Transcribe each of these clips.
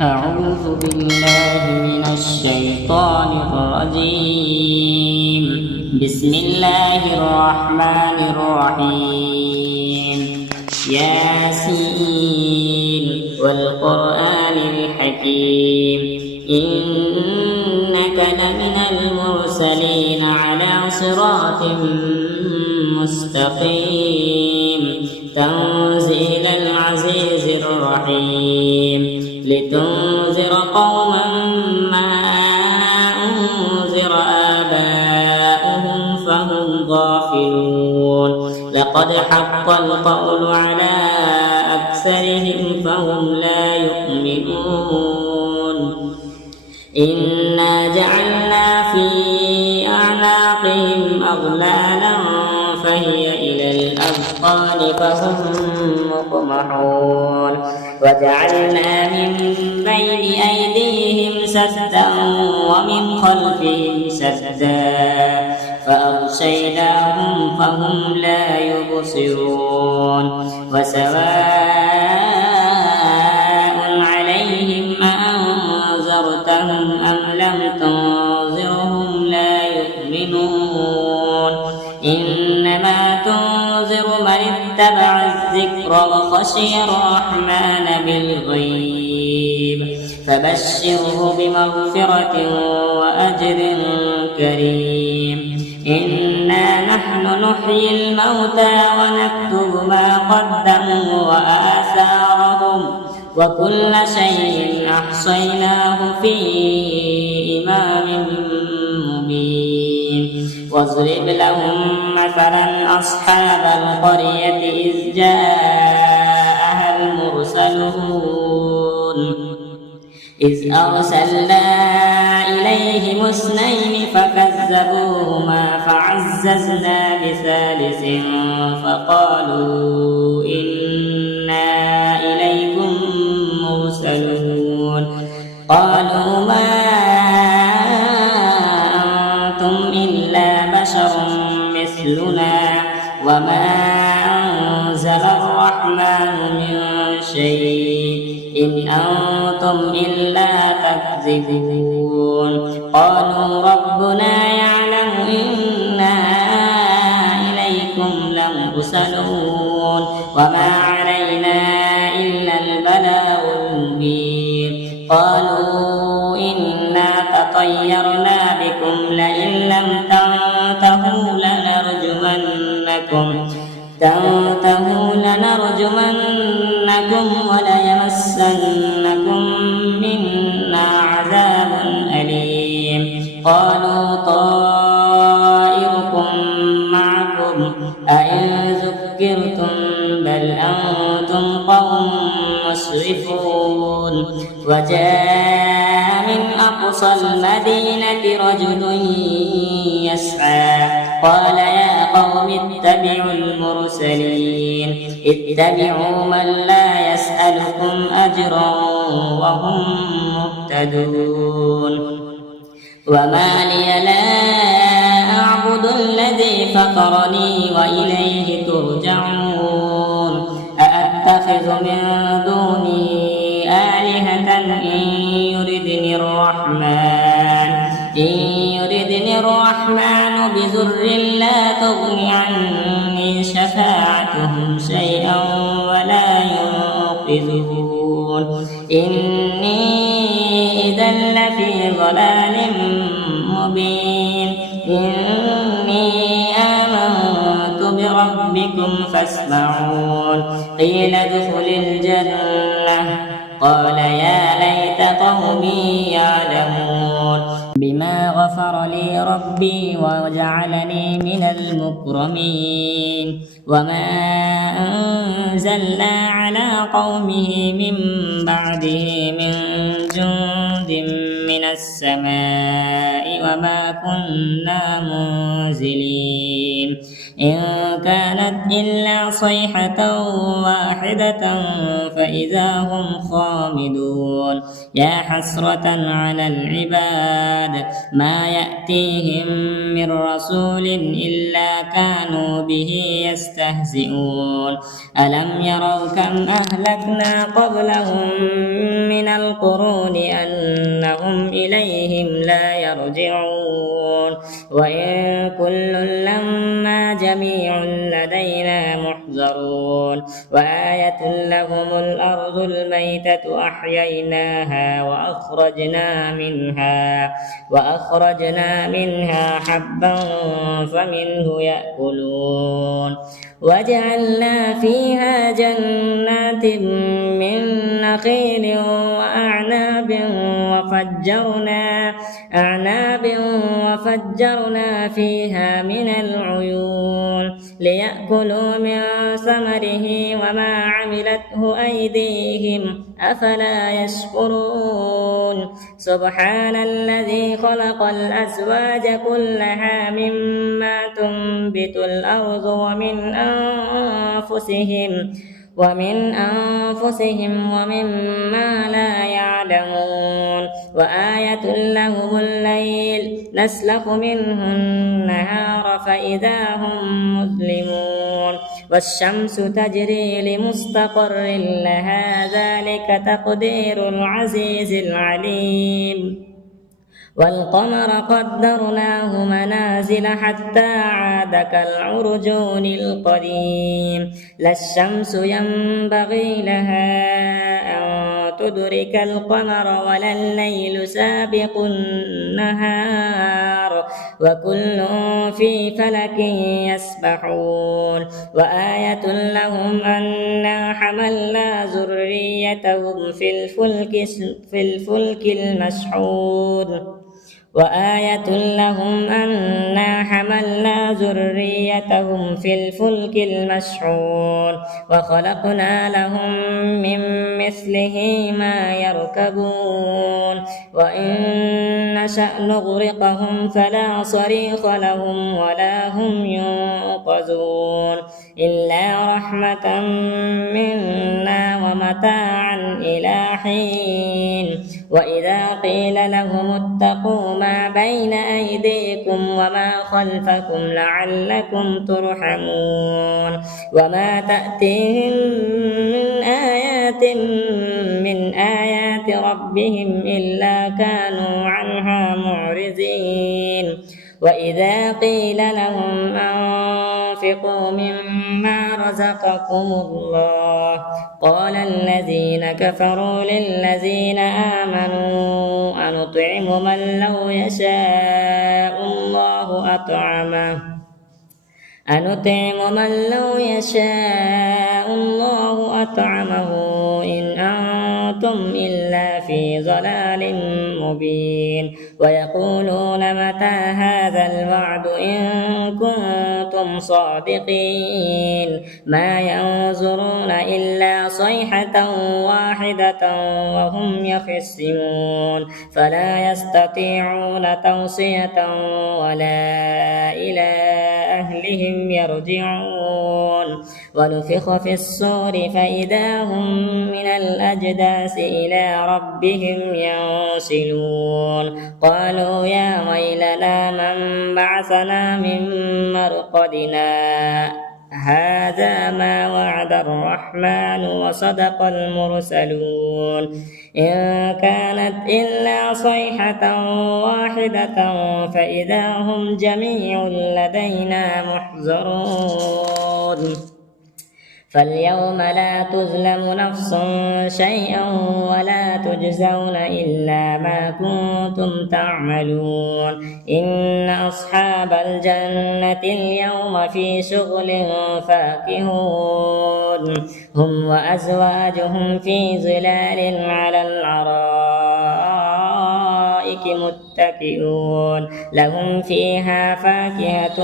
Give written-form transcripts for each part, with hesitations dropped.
أعوذ بالله من الشيطان الرجيم. بسم الله الرحمن الرحيم. ياسين والقرآن الحكيم إنك لمن المرسلين على صراط مستقيم تنزيل العزيز الرحيم لتنذر قوما ما أنذر آباؤهم فهم غافلون لقد حق القول على أكثرهم فهم لا يؤمنون إنا جعلنا في أعناقهم أغلالا فهي إلى الأذقان فهم مقمحون وجعلنا من بين أيديهم سدا ومن خلفهم سدا فأغشيناهم فهم لا يبصرون وسواء عليهم أأنذرتهم أم لم تنذرهم لا يؤمنون إنما تنذر من اتبع الذكر وخشي الرحمن بالغيب فبشره بمغفرة وأجر كريم إنا نحن نحيي الموتى ونكتب ما قدموا وآثارهم وكل شيء أحصيناه في إمام مبين واضرب لهم مثلا أصحاب القرية إذ جاءها المرسلون إذ أرسلنا إليهم اثنين فكذبوهما فعززنا بثالث فقالوا إنا إليكم مرسلون قالوا ما أنتم إلا بشر مثلنا وما أنزل الرحمن من شيء إن أنتم إلا تكذبون قالوا ربنا يعلم إنا إليكم لمرسلون وما علينا إلا البلاغ المبين قالوا إنا تطيرنا بكم لئن لم تنتهوا لنرجمنكم وليمسنكم منا عذاب أليم قالوا طائركم معكم أئن ذكرتم بل أنتم قوم مسرفون وجاء من أقصى المدينة رجل يسعى قال يا قوم اتبعوا المرسلين اتبعوا من لا يسألكم أجرا وهم مهتدون وما لي لا أعبد الذي فطرني وإليه ترجعون أأتخذ من دونه آلهة إن يردني الرحمن بضر لا تغن عني شفاعتهم شيئا ولا ينقذون إني إذا لفي ضلال مبين إني آمنت بربكم فاسمعون قيل ادخل الجنة قال يا ليت قومي يعلمون بما غفر لي ربي وجعلني من المكرمين وما أنزلنا على قومه من بعده من جند من السماء وما كنا منزلين إن كانت إلا صيحة واحدة فإذا هم خامدون يا حسرة على العباد ما يأتيهم من رسول إلا كانوا به يستهزئون ألم يروا كم أهلكنا قبلهم من القرون إليهم لا يرجعون وإن كل لما جميع لدينا محضرون وآية لهم الأرض الميتة أحييناها وأخرجنا منها حبا فمنه يأكلون وجعلنا فيها جنات من نخيل وأعناب وفجرنا فيها من العيون ليأكلوا من ثمره وما عملته أيديهم أفلا يشكرون سبحان الذي خلق الأزواج كلها مما تنبت الأرض ومن أنفسهم ومما لا يعلمون وآية لهم الليل نسلخ منه النهار فإذا هم مظلمون والشمس تجري لمستقر لها ذلك تقدير العزيز العليم والقمر قدرناه منازل حتى عاد كالعرجون القديم لا الشمس ينبغي لها أن تدرك القمر ولا الليل سابق النهار وكل في فلك يسبحون وآية لهم أنا حملنا ذريتهم في الفلك المشحون وآية لهم أنا حملنا ذريتهم في الفلك المشحون وخلقنا لهم من مثله ما يركبون وإن نشأ نغرقهم فلا صريخ لهم ولا هم ينقذون إلا رحمة منا ومتاعا إلى حين وإذا قيل لهم اتقوا ما بين أيديكم وما خلفكم لعلكم ترحمون وما تأتيهم من آيات ربهم إلا كانوا عنها معرضين وإذا قيل لهم أنفقوا مما رزقكم الله قال الذين كفروا للذين آمنوا أنطعم من لو يشاء الله أطعمه إن أنتم إلا في ضلال مبين ويقولون متى هذا الوعد إن كنتم صادقين ما ينظرون إلا صيحة واحدة وهم يخصمون فلا يستطيعون توصية ولا إلى أهلهم يرجعون ونفخ في الصور فإذا هم من الأجداث إلى ربهم ينسلون قالوا يا ويلنا من بعثنا من مرقدنا هذا ما وعد الرحمن وصدق المرسلون إن كانت إلا صيحة واحدة فإذا هم جميع لدينا محضرون فاليوم لا تظلم نفس شيئا ولا تجزون إلا ما كنتم تعملون إن أصحاب الجنة اليوم في شغل فاكهون هم وأزواجهم في ظلال على الأرائك متكئون لهم فيها فاكهة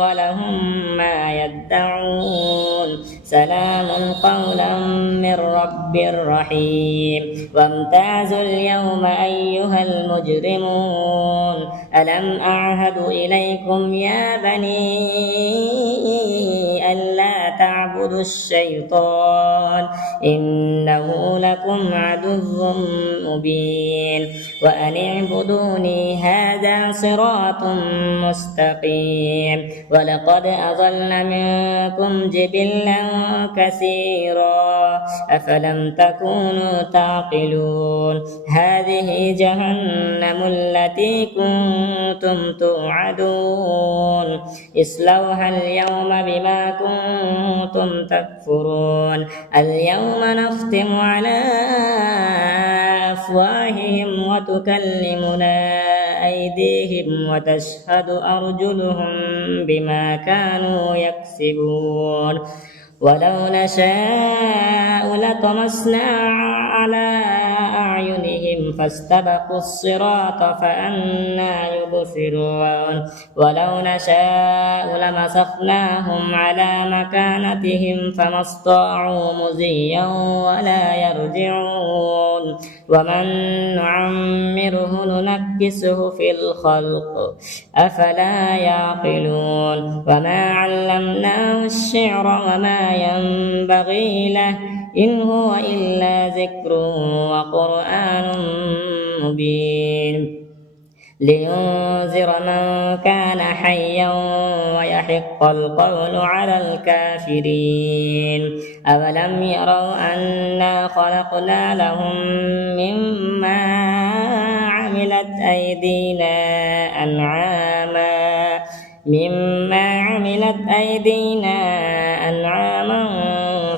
ولهم ما يدعون سلام قولا من رب رحيم وامتازوا اليوم أيها المجرمون ألم أعهد إليكم يا بني ألا تعبدوا يعبد الشيطان إنه لكم عدو مبين وأن اعبدوني هذا صراط مستقيم ولقد أضل منكم جبلا كثيرا أفلم تكونوا تعقلون هذه جهنم التي كنتم توعدون اصلوها اليوم بما كنتم تكفرون اليوم نختم على أفواههم وتكلمنا أيديهم وتشهد أرجلهم بما كانوا يكسبون ولو نشاء لطمسنا على أعينهم فاستبقوا الصراط فأنى يبصرون ولو نشاء لمسخناهم على مكانتهم فما استطاعوا مضيا ولا يرجعون ومن نعمره ننكسه في الخلق أفلا يعقلون وما علمناه الشعر وما ينبغي له إن هو إلا ذكر وقرآن مبين لينذر من كان حيا ويحق القول على الكافرين أولم يروا أنا خلقنا لهم مما عملت أيدينا أنعاما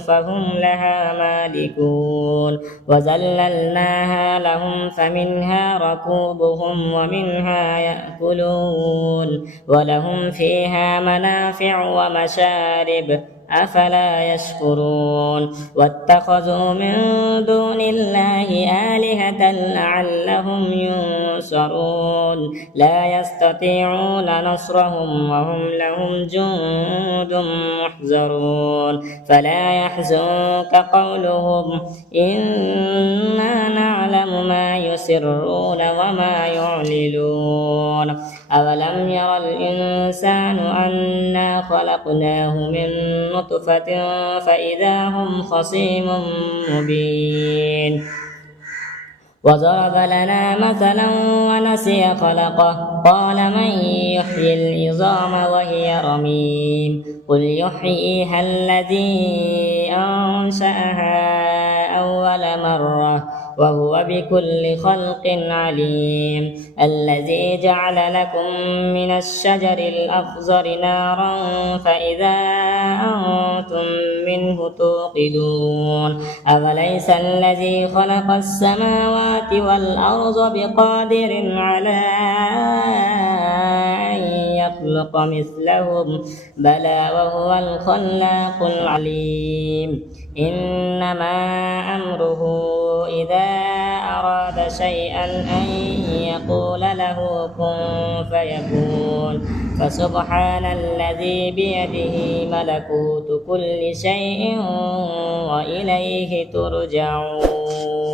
فهم لها مالكون وذللناها لهم فمنها ركوبهم ومنها يأكلون ولهم فيها منافع ومشارب أفلا يشكرون واتخذوا من دون الله آلهة لعلهم ينصرون لا يستطيعون نصرهم وهم لهم جند محضرون فلا يحزنك قولهم إنا نعلم ما يسرون وما يعلنون أولم ير الإنسان أنا خلقناه من نطفة فإذا هم خصيم مبين وضرب لنا مثلا ونسي خلقه قال من يحيي العظام وهي رميم قل يحييها الذي أنشأها أول مرة وهو بكل خلق عليم الذي جعل لكم من الشجر الأخضر نارا فإذا أنتم منه توقدون أوليس الذي خلق السماوات والأرض بقادر على أن يخلق مثلهم بلى وهو الخلاق العليم إنما أمره إذا أراد شيئا أن يقول له كن فيكون فسبحان الذي بيده ملكوت كل شيء وإليه ترجعون